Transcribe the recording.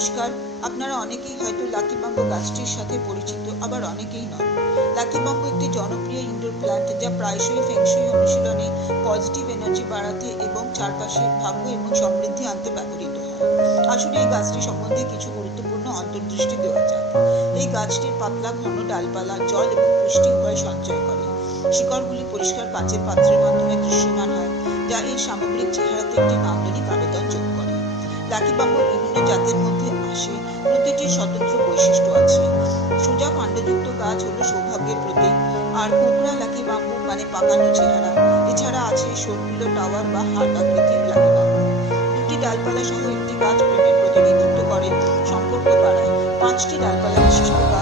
নমস্কার। আপনারা অনেকেই হয়তো লাকি বাম্বু গাছটির সাথে পরিচিত, আবার অনেকেই নন। লাকি বাম্বু একটি জনপ্রিয় ইনডোর প্ল্যান্ট যা প্রায়শই ফেংশুই অনুশীলনে পজিটিভ এনার্জি বাড়াতে এবং চারপাশে ভাগ্য এবং সমৃদ্ধি আনতে ব্যবহৃত হয়। আসলে এই গাছটি সম্বন্ধে কিছু গুরুত্বপূর্ণ অন্তর্দৃষ্টি দেওয়া যাক। এই গাছটির পাতলা, ঘন ডালপালা, জল এবং পুষ্টি উভয় সঞ্চয় করে। শিকড়গুলি পরিষ্কার কাচের পাত্রের মাধ্যমে দৃশ্যমান হয়, যা এর সামগ্রিক চেহারাতে একটি নান্দনিক আবেদন বাম্বুর বিভিন্ন জাতের মধ্যে আসে প্রতিটির স্বতন্ত্র বৈশিষ্ট্য আছে। সোজা কাণ্ডযুক্ত গাছ হলো সৌভাগ্যের প্রতীক, আর কোকড়া লাকি বাম্বু মানে পাকানো চেহারা। এছাড়া আছে শর্মিল টাওয়ার বা হার্ট আকৃতির লাকি বাম্বু দুটি ডালপালা সহ একটি গাছ প্রেমের প্রতিনিধিত্ব করে সম্পর্ক বাড়ায় পাঁচটি ডালপালা বিশিষ্ট গাছ